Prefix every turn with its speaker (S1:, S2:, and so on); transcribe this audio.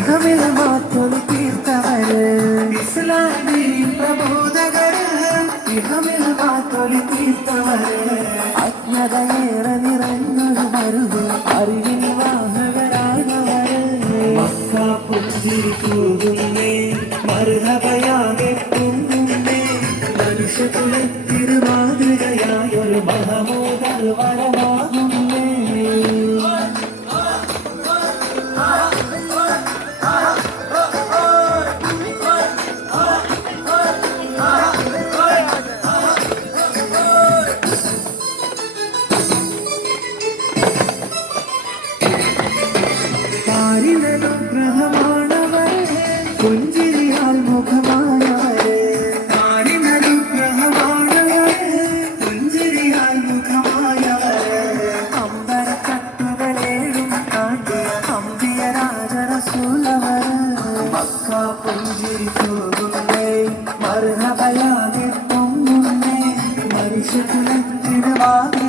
S1: ഇഹമിൽ മാറ്റൊലി തീർത്തവര്. ഇസ്ലാമി പ്രബോധകര് ഇഹമിൽ മാറ്റൊലി തീർത്തവര്. അജ്ഞതയേറെ നിറഞ്ഞൊരു മരുത് അറിവിൻ വാഹകരാണവര്. മക്ക പുഞ്ചിരി തൂകുന്നേ മറുഹബയാകെ പൊങ്ങുന്നേ. മനുഷ്യകുല തിരുമാതൃകയായൊരു ഗ്രഹമാണവരെ പുഞ്ചിരിയാൽ മുഖമായവരെ ഗ്രഹമാണവരെ പുഞ്ചിരിയാൽ മുഖമായവരെ അമ്പരക്കട്ടുകളേഴും കാട്ടിയ അമ്പിയ രാജറസൂലവര് മക്ക പുഞ്ചിരി തൂകുന്നേ മറുഹബയാകെ പൊങ്ങുന്നേ മനുഷ്യകുലത്തിനുവാക